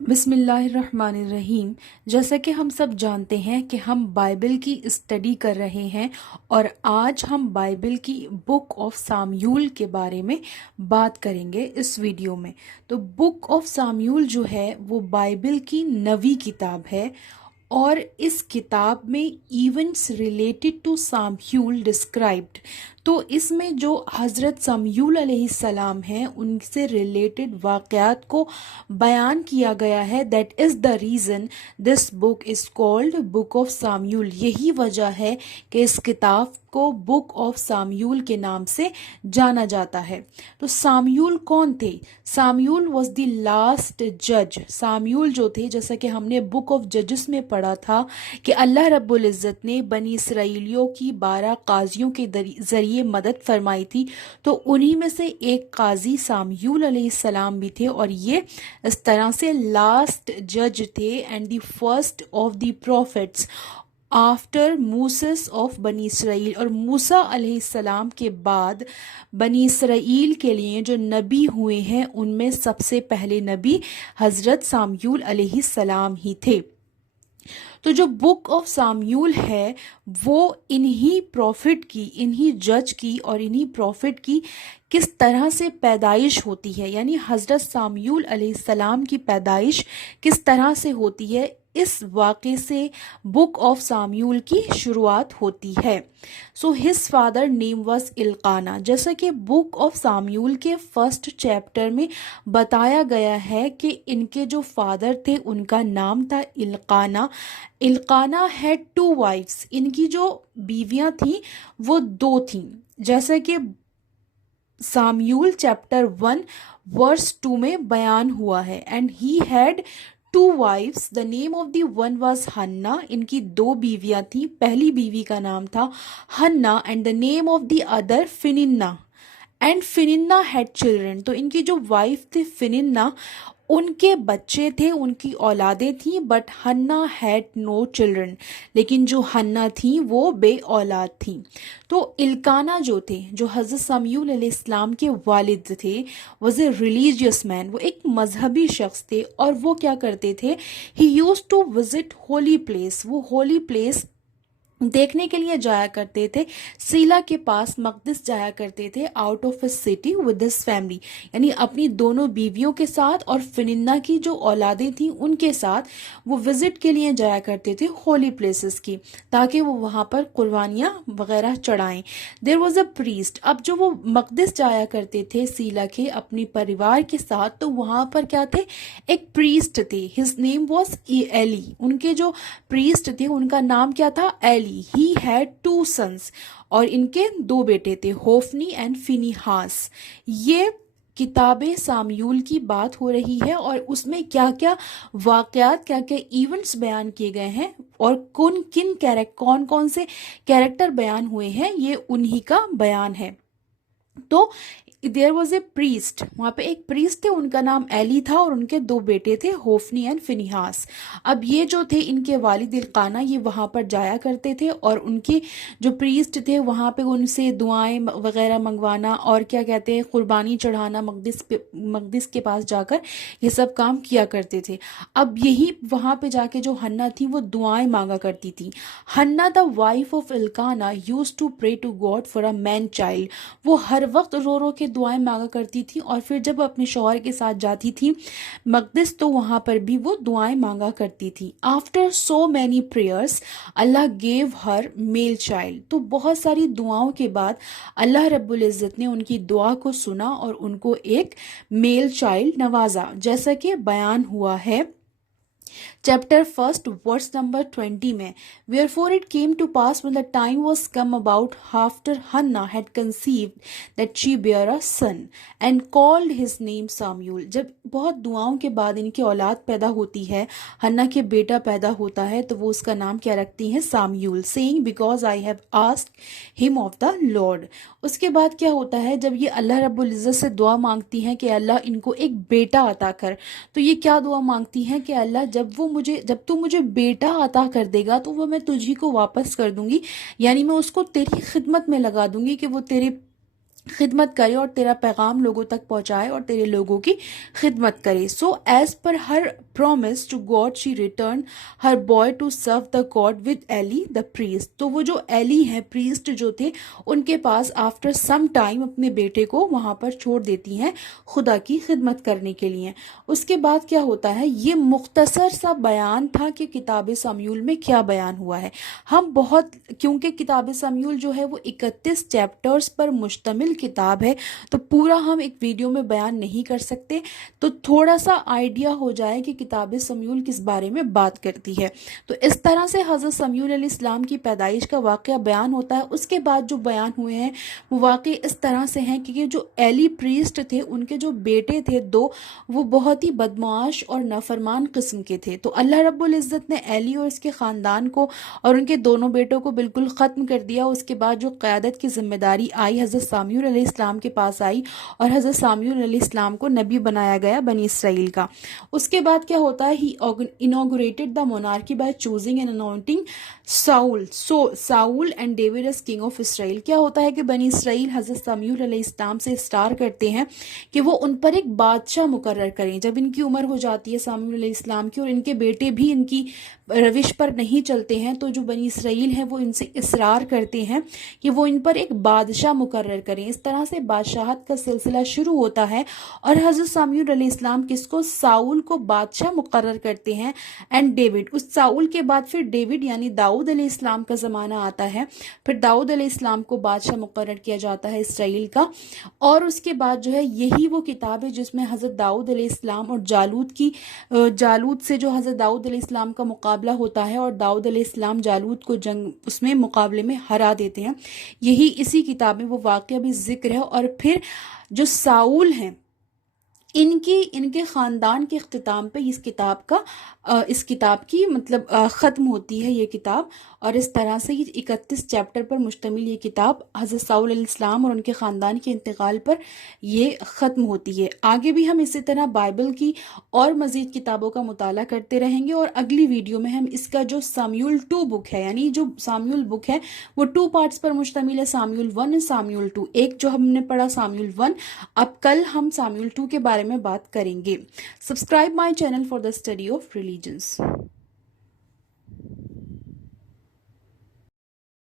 بسم اللہ الرحمن الرحیم۔ جیسا کہ ہم سب جانتے ہیں کہ ہم بائبل کی اسٹڈی کر رہے ہیں اور آج ہم بائبل کی بک آف سامیول کے بارے میں بات کریں گے اس ویڈیو میں۔ تو بک آف سامیول جو ہے وہ بائبل کی 9ویں کتاب ہے اور اس کتاب میں ایونٹس ریلیٹڈ ٹو سامیول ڈسکرائبڈ، تو اس میں جو حضرت سمیول علیہ السلام ہیں ان سے ریلیٹڈ واقعات کو بیان کیا گیا ہے۔ That is the reason this book is called book of Samuel. یہی وجہ ہے کہ اس کتاب کو بک آف سامیول کے نام سے جانا جاتا ہے۔ تو سامیول کون تھے؟ سامیول واز دی لاسٹ جج۔ سامیول جو تھے، جیسا کہ ہم نے بک آف ججز میں پڑھا تھا کہ اللہ رب العزت نے بنی اسرائیلیوں کی 12 قاضیوں کے ذریعے مدد فرمائی تھی، تو انہی میں سے ایک قاضی سامیول علیہ السلام بھی تھے، اور یہ اس طرح سے لاسٹ جج تھے and the first of the prophets after Moses of بنی اسرائیل۔ اور موسیٰ علیہ السلام کے بعد بنی اسرائیل کے لیے جو نبی ہوئے ہیں ان میں سب سے پہلے نبی حضرت سامیول علیہ السلام ہی تھے۔ تو جو بک آف سامیول ہے وہ انہی پروفٹ کی، انہی جج کی اور انہی پروفٹ کی کس طرح سے پیدائش ہوتی ہے، یعنی حضرت سامیول علیہ السلام کی پیدائش کس طرح سے ہوتی ہے، اس واقعے سے بک آف سامیول کی شروعات ہوتی ہے۔ So his father name was Elkanah. جیسا کہ بک آف سامیول کے فرسٹ چیپٹر میں بتایا گیا ہے کہ ان کے جو فادر تھے ان کا نام تھا القانا۔ Elkanah head 2 wives. ان کی جو بیویاں تھیں وہ 2 تھیں، جیسا کہ سامیول چیپٹر 1 ورس 2 میں بیان ہوا ہے۔ And he had 2 wives. The name of the one was Hannah. ان کی 2 بیویاں تھیں۔ پہلی بیوی کا نام تھا ہنا and the name of the other فننا. And فننا had children. تو ان کی جو وائف تھی فننا، ان کے بچے تھے، ان کی اولادیں تھیں، بٹ ہنا ہیڈ نو چلڈرن، لیکن جو ہنا تھیں وہ بے اولاد تھیں۔ تو الکانا جو تھے، جو حضرت سمیول علیہ السلام کے والد تھے، واز اے ریلیجیس مین، وہ ایک مذہبی شخص تھے، اور وہ کیا کرتے تھے، he used to visit holy place. وہ ہولی پلیس دیکھنے کے لیے جایا کرتے تھے، سیلا کے پاس مقدس جایا کرتے تھے، out of a city with his family, یعنی اپنی دونوں بیویوں کے ساتھ اور فننا کی جو اولادیں تھیں ان کے ساتھ وہ وزٹ کے لیے جایا کرتے تھے ہولی پلیسز کی، تاکہ وہ وہاں پر قربانیاں وغیرہ چڑھائیں۔ There was a priest. اب جو وہ مقدس جایا کرتے تھے سیلا کے اپنی پریوار کے ساتھ، تو وہاں پر کیا تھے، ایک پریسٹ تھے، ہز نیم واز ایلی۔ ان کے جو پریسٹ تھے ان کا نام کیا تھا، ایلی۔ ہی ہیڈ 2 sons، اور ان کے 2 بیٹے تھے، ہوفنی اینڈ فینیہاس۔ یہ کتاب سامیول کی بات ہو رہی ہے، اور اس میں کیا کیا واقعات، کیا کیا ایونٹس بیان کیے گئے ہیں، اور کون کون سے کیریکٹر بیان ہوئے ہیں، یہ انہی کا بیان ہے۔ تو دیر واز اے پریسٹ، وہاں پہ ایک پریسٹ تھے، ان کا نام ایلی تھا، اور ان کے 2 بیٹے تھے، ہوفنی اینڈ فنیہاس۔ اب یہ جو تھے ان کے والد القانا، یہ وہاں پر جایا کرتے تھے، اور ان کے جو پریسٹ تھے وہاں پہ ان سے دعائیں وغیرہ منگوانا، اور کیا کہتے ہیں، قربانی چڑھانا، مقدس کے پاس جا کر یہ سب کام کیا کرتے تھے۔ اب یہی وہاں پہ جا کے جو ہنا تھی وہ دعائیں مانگا کرتی تھی۔ Hannah the wife of Elkanah used to pray to God for a man child. وہ ہر وقت رو رو کے دعائیں مانگا کرتی تھی، اور پھر جب اپنے شوہر کے ساتھ جاتی تھی مقدس تو وہاں پر بھی وہ دعائیں مانگا کرتی تھی۔ آفٹر سو مینی پریئرس اللہ گیو ہر میل چائلڈ۔ تو بہت ساری دعاؤں کے بعد اللہ رب العزت نے ان کی دعا کو سنا اور ان کو ایک میل چائلڈ نوازا، جیسا کہ بیان ہوا ہے چیپٹر 1 ورس نمبر 20 میں۔ Wherefore it came to pass when the time was come about after Hannah had conceived that she bare a son and called his name Samuel۔ جب بہت دعاؤں کے بعد ان کی اولاد پیدا ہوتی ہے، ہنا کے بیٹا پیدا ہوتا ہے، تو وہ اس کا نام کیا رکھتی ہیں، سامیول، saying because I have asked him of the Lord۔ اس کے بعد کیا ہوتا ہے، جب یہ اللہ رب العزت سے دعا مانگتی ہیں کہ اللہ ان کو ایک بیٹا عطا کر، تو یہ کیا دعا مانگتی ہیں کہ اللہ جب تو مجھے بیٹا عطا کر دے گا تو وہ میں تجھی کو واپس کر دوں گی، یعنی میں اس کو تیری خدمت میں لگا دوں گی کہ وہ تیری خدمت کرے اور تیرا پیغام لوگوں تک پہنچائے اور تیرے لوگوں کی خدمت کرے۔ So as per Hare promise to God, she returned her boy to serve the God with Eli the priest. تو وہ جو ایلی ہے priest جو تھے ان کے پاس after some time اپنے بیٹے کو وہاں پر چھوڑ دیتی ہیں خدا کی خدمت کرنے کے لیے. اس کے بعد کیا ہوتا ہے, یہ مختصر سا بیان تھا کہ کتاب سمیول میں کیا بیان ہوا ہے. ہم بہت, کیونکہ کتاب سمیول جو ہے وہ 31 چیپٹرز پر مشتمل کتاب ہے تو پورا ہم ایک ویڈیو میں بیان نہیں کر سکتے, تو تھوڑا سا آئیڈیا ہو جائے کہ کتاب سمیول کس بارے میں بات کرتی ہے. تو اس طرح سے حضرت سمیول علیہ السلام کی پیدائش کا واقعہ بیان ہوتا ہے. اس کے بعد جو بیان ہوئے ہیں وہ واقعی اس طرح سے ہیں کہ یہ جو ایلی پریسٹ تھے ان کے جو بیٹے تھے 2, وہ بہت ہی بدمعاش اور نافرمان قسم کے تھے. تو اللہ رب العزت نے ایلی اور اس کے خاندان کو اور ان کے دونوں بیٹوں کو بالکل ختم کر دیا. اس کے بعد جو قیادت کی ذمہ داری آئی حضرت سمیول علیہ السلام کے پاس آئی اور حضرت سمیول علیہ السلام کو نبی بنایا گیا بنی اسرائیل کا. اس کے بعد کیا ہوتا ہے, ہی inaugurated the monarchy by choosing and anointing Saul and David as king of Israel. کیا ہوتا ہے کہ بنی اسرائیل حضرت سمیول علیہ السلام سے اسٹار کرتے ہیں کہ وہ ان پر ایک بادشاہ مقرر کریں. جب ان کی عمر ہو جاتی ہے سمیول علیہ السلام کی اور ان کے بیٹے بھی ان کی روش پر نہیں چلتے ہیں, تو جو بنی اسرائیل ہیں وہ ان سے اصرار کرتے ہیں کہ وہ ان پر ایک بادشاہ مقرر کریں. اس طرح سے بادشاہت کا سلسلہ شروع ہوتا ہے اور حضرت سمیول علیہ السلام کس کو, ساؤل کو بادشاہ مقرر کرتے ہیں اینڈ ڈیوڈ. اس ساؤل کے بعد پھر ڈیوڈ یعنی داؤد علیہ السلام کا زمانہ آتا ہے. پھر داؤد علیہ السلام کو بادشاہ مقرر کیا جاتا ہے اسرائیل کا. اور اس کے بعد جو ہے یہی وہ کتاب ہے جس میں حضرت داؤد علیہ السلام اور جالوت سے جو حضرت داؤد علیہ السلام کا مقابلہ ہوتا ہے اور داؤد علیہ السلام جالوت کو جنگ اس میں مقابلے میں ہرا دیتے ہیں. یہی اسی کتاب میں وہ واقعہ بھی ذکر ہے. اور پھر جو ساؤل ہیں ان کے خاندان کے اختتام پہ اس کتاب کی مطلب ختم ہوتی ہے یہ کتاب. اور اس طرح سے یہ 31 چیپٹر پر مشتمل یہ کتاب حضرت ساؤل علیہ السلام اور ان کے خاندان کے انتقال پر یہ ختم ہوتی ہے. آگے بھی ہم اسی طرح بائبل کی اور مزید کتابوں کا مطالعہ کرتے رہیں گے اور اگلی ویڈیو میں ہم اس کا جو سمیول 2 بک ہے یعنی جو سمیول بک ہے وہ 2 پارٹس پر مشتمل ہے, سمیول 1 اور سمیول 2. ایک جو ہم نے پڑھا سمیول 1, اب کل ہم سمیول 2 کے بارے میں بات کریں گے. Subscribe my channel for the study of religions.